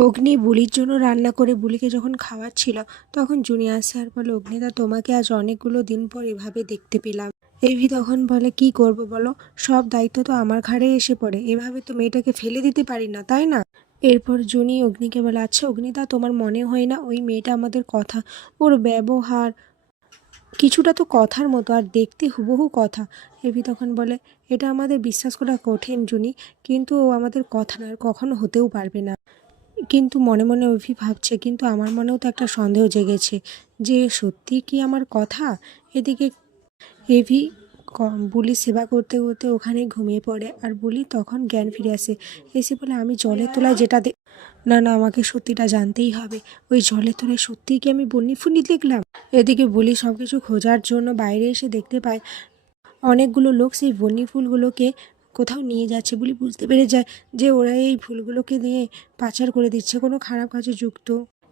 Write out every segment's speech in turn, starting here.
অগ্নি বুলির জন্য রান্না করে বুলিকে যখন খাওয়াচ্ছিল, তখন জুনি আসে আর বলে, অগ্নিদা, তোমাকে আজ অনেকগুলো দিন পর এভাবে দেখতে পেলাম। এভি তখন বলে, কি করব বলো? সব দায়িত্ব তো আমার ঘাড়ে এসে পড়ে। এভাবে তো মেয়েটাকে ফেলে দিতে পারি না, তাই না? এরপর জুনি অগ্নিকে বলে আচ্ছা অগ্নিদা, তোমার মনে হয় না ওই মেয়েটা আমাদের কথা? ওর ব্যবহার কিছুটা তো কথার মতো আর দেখতে হুবহু কথা। এভি তখন বলে, এটা আমাদের বিশ্বাস করা কঠিন জুনি, কিন্তু ও আমাদের কথা না আর কখনো হতেও পারবে না। কিন্তু মনে মনে অভি ভাবছে, কিন্তু আমার মনেও তো একটা সন্দেহ জেগেছে যে সত্যি কি আমার কথা? এদিকে এভি বুলি সেবা করতে করতে ওখানে ঘুমিয়ে পড়ে আর বুলি তখন জ্ঞান ফিরে আসে। এসে বলে, আমি জলের তোলায় যেটা দে না না, আমাকে সত্যিটা জানতেই হবে। ওই জলের তোলায় সত্যিই কি আমি বন্নি ফুনি দেখলাম? এদিকে বুলি সব কিছু খোঁজার জন্য বাইরে এসে দেখতে পায়, অনেকগুলো লোক সেই বন্যি ফুলগুলোকে কোথাও নিয়ে যাচ্ছে বলে বুঝতে পেরে যায় যে ওরা এই ফুলগুলোকে দিয়ে পাচার করে দিচ্ছে কোনো খারাপ কাজে যুক্ত।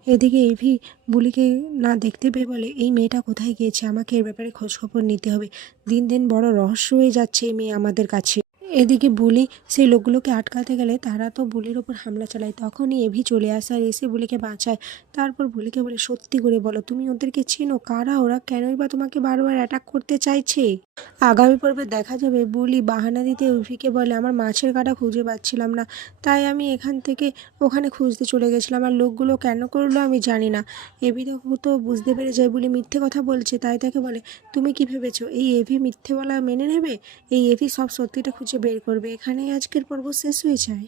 এদিকে এভি বুলিকে না দেখতে পেয়ে বলে, এই মেয়েটা কোথায় গিয়েছে? আমাকে এর ব্যাপারে খোঁজখবর নিতে হবে। দিন দিন বড় রহস্য হয়ে যাচ্ছে এই মেয়ে আমাদের কাছে। এদিকে বুলি, সেই লোকগুলোকে আটকাতে গেলে তারা তো বুলির ওপর হামলা চালায়। তখনই এভি চলে আসে আর এসে বুলিকে বাঁচায়। তারপর বুলিকে বলে, সত্যি করে বলো, তুমি ওদেরকে চেনো? কারা ওরা? কেনই বা তোমাকে বারবার অ্যাটাক করতে চাইছে? আগামী পর্বে দেখা যাবে, বুলি বাহানা দিতে উভিকে বলে, আমার মাছের কাটা খুঁজে পাচ্ছিলাম না, তাই আমি এখান থেকে ওখানে খুঁজতে চলে গেছিলাম। আর লোকগুলো কেন করল আমি জানি না। এভি তো বুঝতে পেরে যায়, বুলি মিথ্যে কথা বলছে, তাই তাকে বলে, তুমি কি ভেবেছো? এই এভি মিথ্যে বলা মেনে নেবে? এই এভি সব সত্যিটা খুঁজে বের করবে। এখানেই আজকের পর্ব শেষ হয়ে যায়।